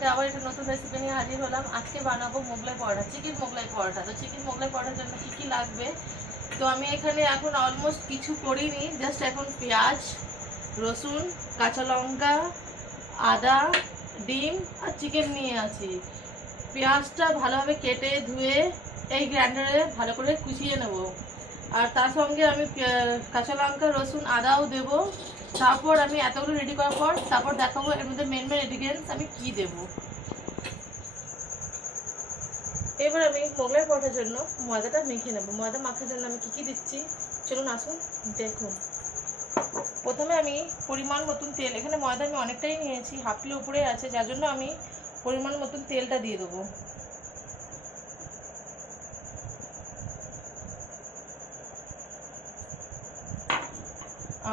আজকে আবার একটা নতুন রেসিপি নিয়ে হাজির হলাম। আজকে বানাবো মোগলাই পরোটা, চিকেন মোগলাই পরোটা। তো চিকেন মোগলাই পরোটার জন্য কী কী লাগবে, তো আমি এখানে এখন অলমোস্ট কিছু করিনি, জাস্ট এখন পেঁয়াজ, রসুন, কাঁচা লঙ্কা, আদা, ডিম আর চিকেন নিয়ে আছি। পেঁয়াজটা ভালোভাবে কেটে ধুয়ে এই গ্রাইন্ডারে ভালো করে কুচিয়ে নেব, আর তার সঙ্গে আমি কাঁচা লঙ্কা, রসুন, আদাও দেবো। তারপর আমি এতগুলো রেডি করার পর তারপর দেখাবো এর মধ্যে মেন ইনগ্রিডিয়েন্টস আমি কি দেব। এবার আমি মোগলাই পরোটার জন্য ময়দাটা মেখে নেব। ময়দা মাখার জন্য আমি কি দিচ্ছি চলুন আসুন দেখুন। প্রথমে আমি পরিমাণ মতন তেল, এখানে ময়দা আমি অনেকটাই নিয়েছি, হাফ কিলো উপরে আছে, যার জন্য আমি পরিমাণ মতন তেলটা দিয়ে দেবো।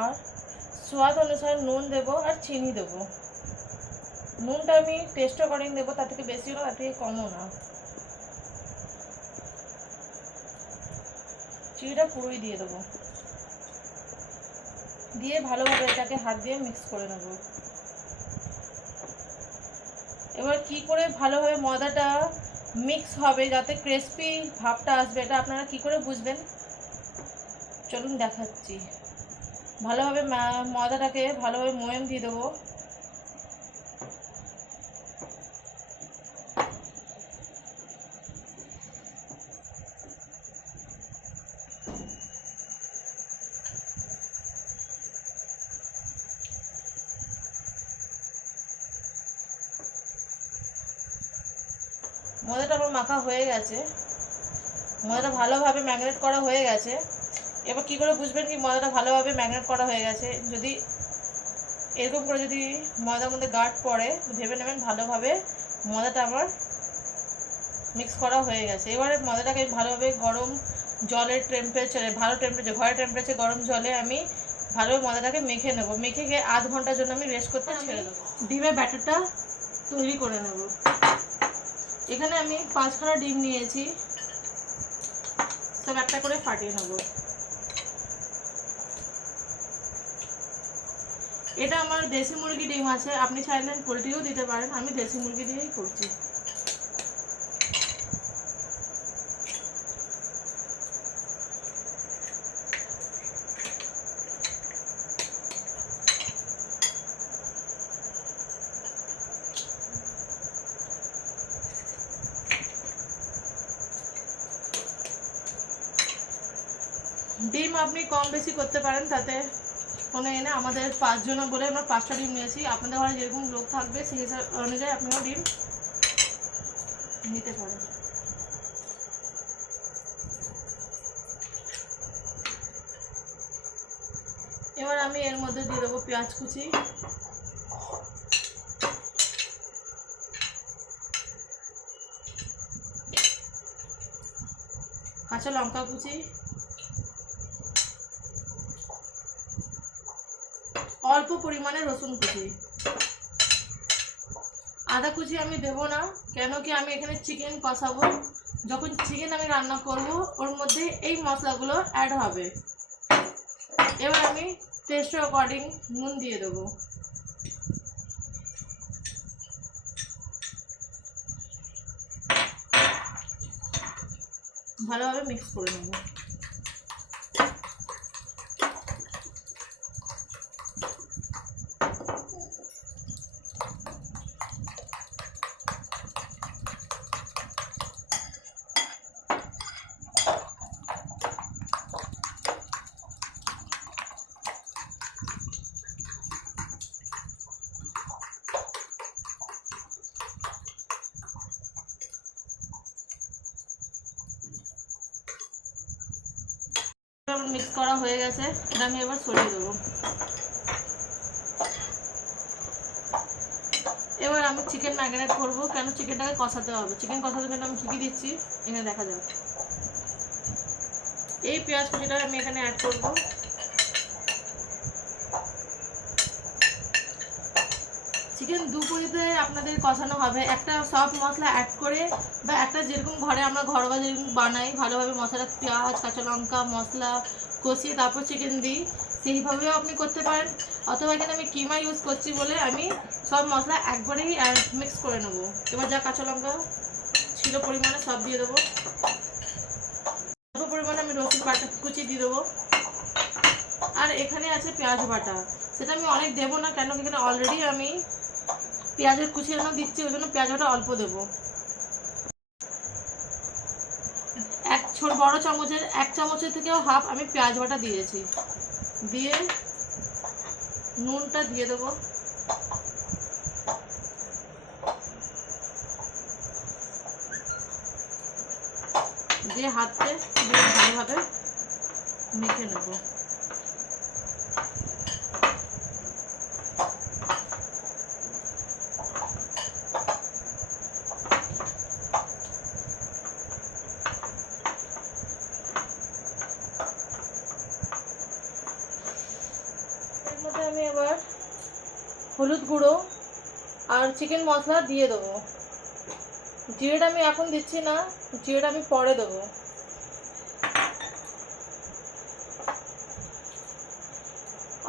আর স্বাদ অনুসার নুন দেবো আর চিনি দেবো। নুনটা আমি টেস্ট অ্যাকর্ডিং দেবো, তার থেকে বেশিও না তার থেকে কমও না। চিনিটা পুরোই দিয়ে দেবো, দিয়ে ভালোভাবে এটাকে হাত দিয়ে মিক্স করে নেব। এবার কি করে ভালোভাবে ময়দাটা মিক্স হবে যাতে ক্রিস্পি ভাবটা আসবে, এটা আপনারা কি করে বুঝবেন চলুন দেখাচ্ছি। ভালোভাবে ময়দাটাকে ভালোভাবে ময়াম দিয়ে দেবো। ময়দাটা আমার মাখা হয়ে গেছে, ময়দাটা ভালোভাবে ম্যাগনেট করা হয়ে গেছে। এবার কি করে বুঝবেন কি ময়দাটা ভালোভাবে ম্যাগনেট করা হয়ে গেছে, যদি এরকম করে যদি ময়দার মধ্যে গাঁট পড়ে ভেবে নেবেন ভালোভাবে ময়দাটা আমার মিক্স করা হয়ে গেছে। এবারে ময়দাটাকে ভালোভাবে গরম জলের টেম্পারেচারে, ভালো টেম্পারেচার, ঘরের টেম্পারেচার গরম জলে আমি ভালোভাবে ময়দাটাকে মেখে নেব। মেখে গিয়ে আধ ঘন্টার জন্য আমি রেস্ট করতে ছেড়ে দেবো। ডিমের ব্যাটারটা তৈরি করে নেব। এখানে আমি 5খানা ডিম নিয়েছি, সব একটা করে ফাটিয়ে নেব। এটা আমার দেশি মুরগি ডিম আছে, আপনি চাইলে পোলট্রিও দিতে পারেন, আমি দেশি মুরগি দিয়েই করছি। ডিম আপনি কম বেশি করতে পারেন, তাতে কোনো এনে আমাদের 5 জন বলে আমরা 5টা ডিম নিয়েছি। আপনাদের ঘরে যেরকম লোক থাকবে সেই হিসাব অনুযায়ী আপনিও ডিম নিতে পারেন। এবার আমি এর মধ্যে দিয়ে দেবো পেঁয়াজ কুচি, কাঁচা লঙ্কা কুচি, অল্প পরিমাণে রসুন কুচি, আদা কুচি আমি দেবো না, কেন কি আমি এখানে চিকেন কষাবো। যখন চিকেন আমি রান্না করব ওর মধ্যে এই মশলাগুলো অ্যাড হবে। এবার আমি টেস্ট অ্যাকর্ডিং নুন দিয়ে দেবো। ভালোভাবে মিক্স করে নেব। মিক্স করা হয়ে গেছে, এটা আমি এবার সরিয়ে দেবো। এবার আমি চিকেন ম্যারিনেট করবো, কেন চিকেনটাকে কষাতে হবে। চিকেন কষাতে জন্য আমি কী দিচ্ছি এখানে দেখা যাক। এই পেঁয়াজ কুচিটা আমি এখানে অ্যাড করব। চিকেন দু পরিতে আপনাদের কষানো হবে, একটা সব মশলা অ্যাড করে বা একটা যেরকম ঘরে আমরা ঘরোয়া যেরকম বানাই ভালোভাবে মশলা, পেঁয়াজ, কাঁচা লঙ্কা, মশলা কষিয়ে তারপর চিকেন দিই, সেইভাবেও আপনি করতে পারেন। অথবা এখানে আমি কিমা ইউজ করছি বলে আমি সব মশলা একবারেই মিক্স করে নেবো। এবার যা কাঁচা লঙ্কা ছিল পরিমাণে সব দিয়ে দেবো। অল্প পরিমাণে আমি রসুন বাটা কুচি দিয়ে দেবো। আর এখানে আছে পেঁয়াজ বাটা, সেটা আমি অনেক দেবো না, কেন এখানে অলরেডি আমি পেঁয়াজের কুচি যেন দিচ্ছি, ওই জন্য পেঁয়াজ বাটা অল্প দেবো। বড় চামচের 1 চামচের থেকেও হাফ আমি পেঁয়াজ বাটা দিয়েছি। দিয়ে নুনটা দিয়ে দেবো। দিয়ে হাতে ভালোভাবে মেখে নেব। আমি এবার হলুদ গুঁড়ো আর চিকেন মশলা দিয়ে দেবো। জিরেটা আমি এখন দিচ্ছি না, জিরেটা আমি পরে দেবো।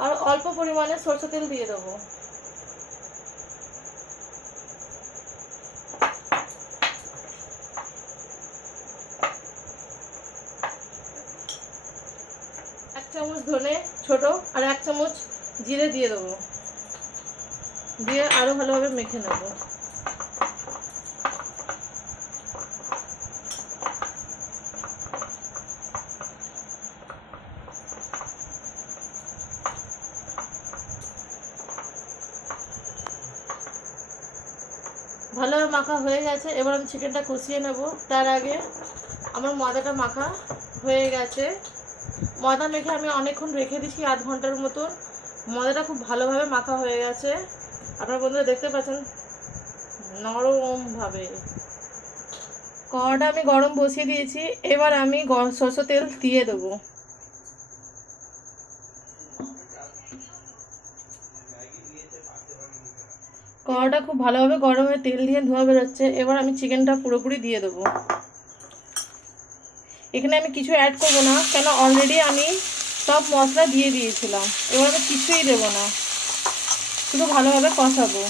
আর অল্প পরিমাণে সরষের তেল দিয়ে দেবো। এক চামচ ধনে ছোট আর 1 চামচ জিরে দিয়ে দেবো। দিয়ে আরো ভালোভাবে মেখে নেব। ভালোভাবে মাখা হয়ে গেছে। এবার আমি চিকেনটা কষিয়ে নেব। তার আগে আমার ময়দাটা মাখা হয়ে গেছে। ময়দা মেখে আমি অনেকক্ষণ রেখে দিচ্ছি, 1/2 ঘন্টার মতন। ময়দাটা খুব ভালোভাবে মাখা হয়ে গেছে, আপনারা বন্ধুরা দেখতে পাচ্ছেন নরমভাবে। কড়াটা আমি গরম বসিয়ে দিয়েছি। এবার আমি সরষের তেল দিয়ে দেবো। কড়াটা খুব ভালোভাবে গরম হয়ে তেল দিয়ে ধোয়া বেরোচ্ছে। এবার আমি চিকেনটা পুরোপুরি দিয়ে দেবো। এখানে আমি কিছু অ্যাড করবো না, কেন অলরেডি আমি সব মশলা দিয়ে দিয়েছিলাম। এবার আমি কিছুই দেবো না, শুধু ভালোভাবে কষাবো।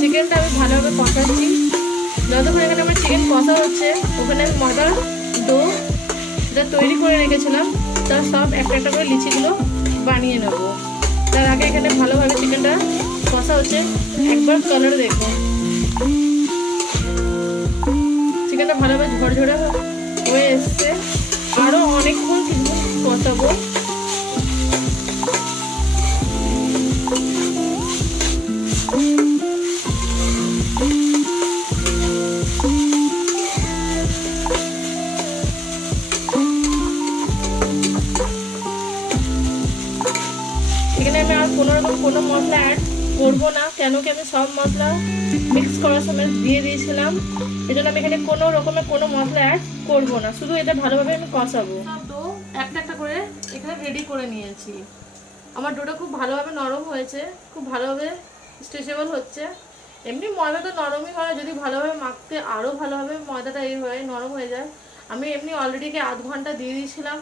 চিকেনটা আমি ভালোভাবে কষাচ্ছি। যতক্ষণ এখানে আমার চিকেন কষা হচ্ছে, ওখানে আমি ময়দার ডো যেটা তৈরি করে রেখেছিলাম তার সব একটা একটা করে লিচিগুলো বানিয়ে নেব। তার আগে এখানে ভালোভাবে চিকেনটা কষা হচ্ছে, একবার কালার দেখুন। চিকেনটা ভালোভাবে ঝরঝরে হয়ে এসছে। আরও অনেকক্ষণ কিন্তু কষাবো। এখানে আমি আর কোনো মশলা অ্যাড করবো না, কেন কি আমি সব মশলা মিক্স করার সময় দিয়ে দিয়েছিলাম। এই জন্য আমি এখানে কোনো রকমের কোনো মশলা অ্যাড করবো না, শুধু এটা ভালোভাবে আমি কষাবো। সব ডো একটা একটা করে এখানে রেডি করে নিয়েছি। আমার ডোটা খুব ভালোভাবে নরম হয়েছে, খুব ভালোভাবে স্ট্রেচেবল হচ্ছে। এমনি ময়দা তো নরমই হয়, যদি ভালোভাবে মাখতে আরও ভালোভাবে ময়দাটা এই হয় নরম হয়ে যায়। আমি এমনি অলরেডি 1/2 ঘন্টা দিয়ে দিয়েছিলাম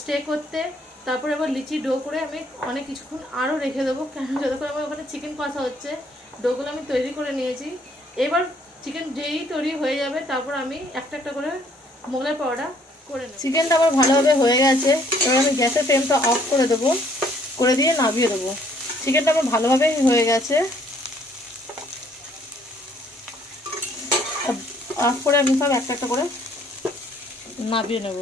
স্টে করতে। তারপর এবার লিচি ডো করে আমি অনেক কিছুক্ষণ আরও রেখে দেবো, কেন যতক্ষণ আমার ওখানে চিকেন কষা হচ্ছে। ডোগুলো আমি তৈরি করে নিয়েছি। এবার চিকেন যেই তৈরি হয়ে যাবে, তারপর আমি একটা একটা করে মোগলাই পাউডার করে নেব। চিকেনটা আমার ভালোভাবে হয়ে গেছে। এবার আমি গ্যাসের ফ্লেমটা অফ করে দেবো, করে দিয়ে নামিয়ে দেবো। চিকেনটা আমার ভালোভাবেই হয়ে গেছে। অফ করে আমি সব একটা একটা করে নামিয়ে নেব।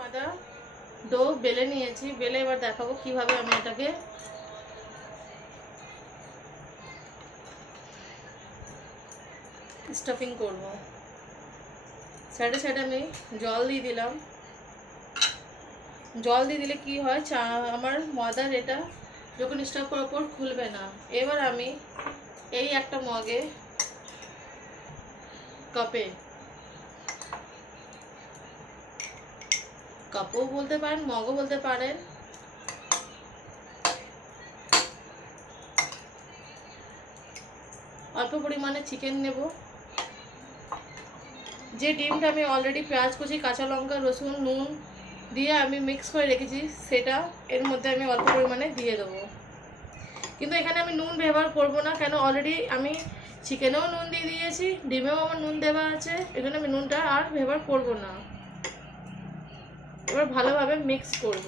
ময়দা ডো বেলে নিয়েছি, বেলে এবার দেখাবো কিভাবে আমি এটাকে স্টাফিং করব। সাইডে সাইডে আমি জল দিয়ে দিলাম। জল দিয়ে দিলে কি হয়, আমার ময়দার এটা যখন স্টাফ করার পর খুলবে না। এবার আমি এই একটা মগে কাপও বলতে পারেন, মগও বলতে পারেন, অল্প পরিমাণে চিকেন নেব। যে ডিমটা আমি অলরেডি পেঁয়াজ কুচি, কাঁচা লঙ্কা, রসুন, নুন দিয়ে আমি মিক্স করে রেখেছি সেটা এর মধ্যে আমি অল্প পরিমাণে দিয়ে দেবো। কিন্তু এখানে আমি নুন ব্যবহার করব না, কেন অলরেডি আমি চিকেনেও নুন দিয়ে দিয়েছি, ডিমেও আমার নুন দেওয়া আছে, এই জন্য আমি নুনটা আর ব্যবহার করব না। এবার ভালোভাবে মিক্স করব।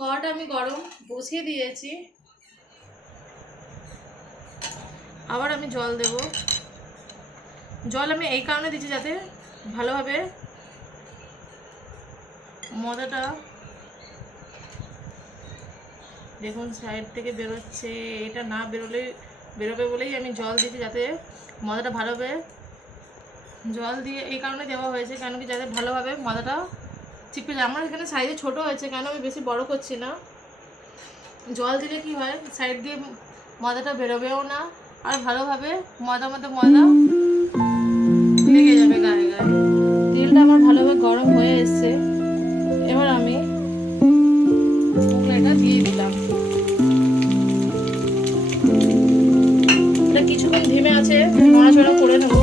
কড়াটা আমি গরম বসিয়ে দিয়েছি, আবার আমি জল দেব। জল আমি এই কারণে দিচ্ছি যাতে ভালোভাবে ময়দাটা, দেখুন সাইড থেকে বেরোচ্ছে, এটা না বেরোবে বলেই আমি জল দিচ্ছি, যাতে ময়দাটা ভালোভাবে, জল দিয়ে এই কারণে দেওয়া হয়েছে কেন কি যাতে ভালোভাবে ময়দাটা চিপে যায়। আমার এখানে সাইজে ছোট হয়েছে কেন আমি বেশি বড় করছি না। জল দিলে কি হয়, সাইড দিয়ে ময়দাটা বেরোবেও না, আর ভালোভাবে ময়দার মধ্যে ময়দা লেগে যাবে গায়ে গায়ে। তেলটা আমার ভালোভাবে গরম হয়ে এসছে, এবার আমি এটা দিয়ে দিলাম। এটা কিছুক্ষণ ধিমে আছে নড়াচড়া করে নেব।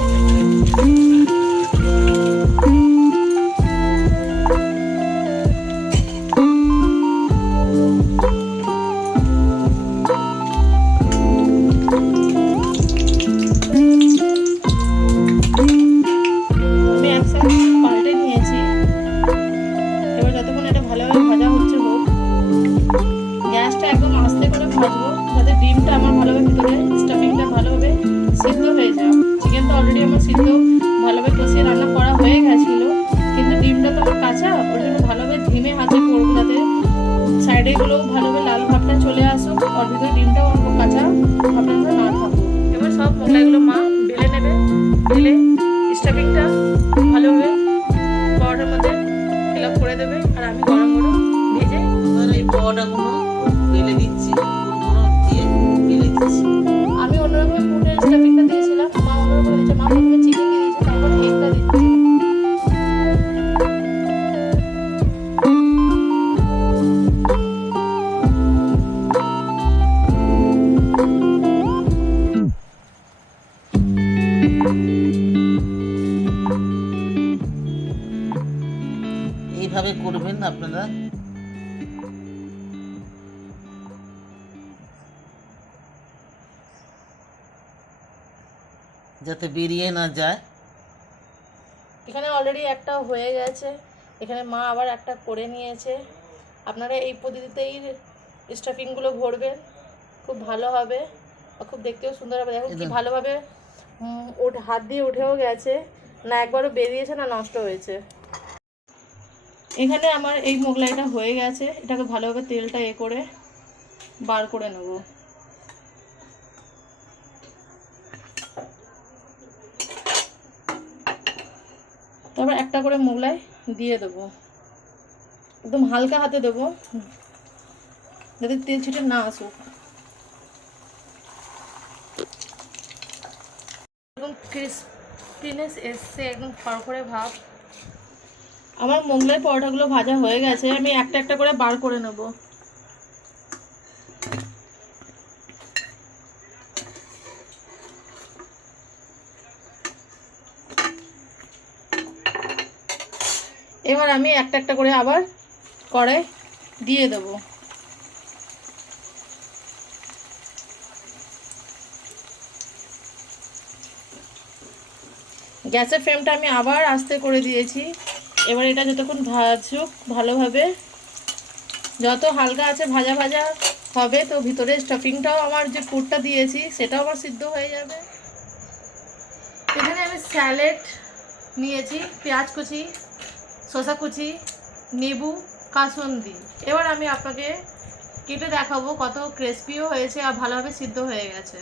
সাইডেগুলো ভালোভাবে লাল ভাবটা চলে আসুক, আর ভিতরে ডিমটাও অল্প কাঁচা ভাবটা না থাকুক। এবার সব মোগলাইগুলো মা বেলে নেবে, বেলে স্টাফিংটা ভালোভাবে পাউডার মধ্যে ফিল আপ করে দেবে, আর আমি গরম গরম ভেজে এই পাউডারগুলো বেলে দিচ্ছি, পুরগুলো দিয়ে বেলে দিচ্ছি। আমি অন্যরকম পুরের স্টাফিংটা দিয়েছিলাম, মা অন্যরকম দিয়েছে, মা প্রথমে চিকেন দিয়ে দিয়েছে, তারপরে এগটা দিচ্ছে। এইভাবে করবেন আপনারা। যাতে বেরিয়ে না যায়। এখানে অলরেডি একটা হয়ে গেছে, এখানে মা আবার একটা করে নিয়েছে। আপনারা এই পদ্ধতিতেই স্টাফিংগুলো ভরবেন, খুব ভালো হবে আর খুব দেখতেও সুন্দর হবে। দেখুন কি ভালোভাবে হাত দিয়ে উঠেও গেছে, না একবারও বেরিয়েছে না নষ্ট হয়েছে। এখানে আমার এই মোগলাইটা হয়ে গেছে, এটাকে ভালোভাবে তেলটা করে বার করে নেব। তারপর একটা করে মোগলাই দিয়ে দেবো, একদম হালকা হাতে দেবো যাতে তেল ছিটে না আসুক। একদম ক্রিসপিনেস এসছে, একদম খড়খড়ে ভাব। আমার মোগলাই পরোটাগুলো ভাজা হয়ে গেছে, আমি একটা একটা করে বার করে নেব। এবার আমি একটা একটা করে আবার কড়াই দিয়ে দেব। গ্যাসের ফ্লেমটা আমি আবার আস্তে করে দিয়েছি। এবার এটা যতক্ষণ ভাজুক ভালোভাবে, যত হালকা আছে ভাজা ভাজা হবে, তো ভিতরে স্টাফিংটাও আমার যে পুরটা দিয়েছি সেটাও আমার সিদ্ধ হয়ে যাবে। এখানে আমি স্যালাড নিয়েছি, পেঁয়াজ কুচি, শসা কুচি, লেবু, কাসুন্দি। এবার আমি আপনাকে কেটে দেখাবো কত ক্রিস্পিও হয়েছে আর ভালোভাবে সিদ্ধ হয়ে গেছে।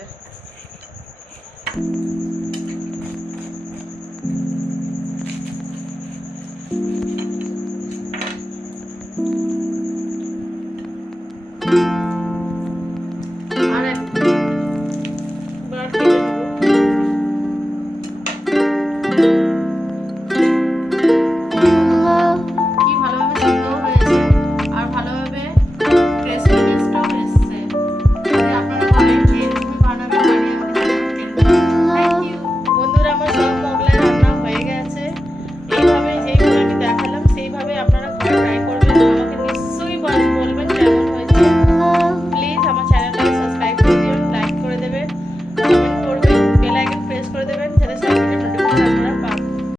আর একবার কেটে নেবো।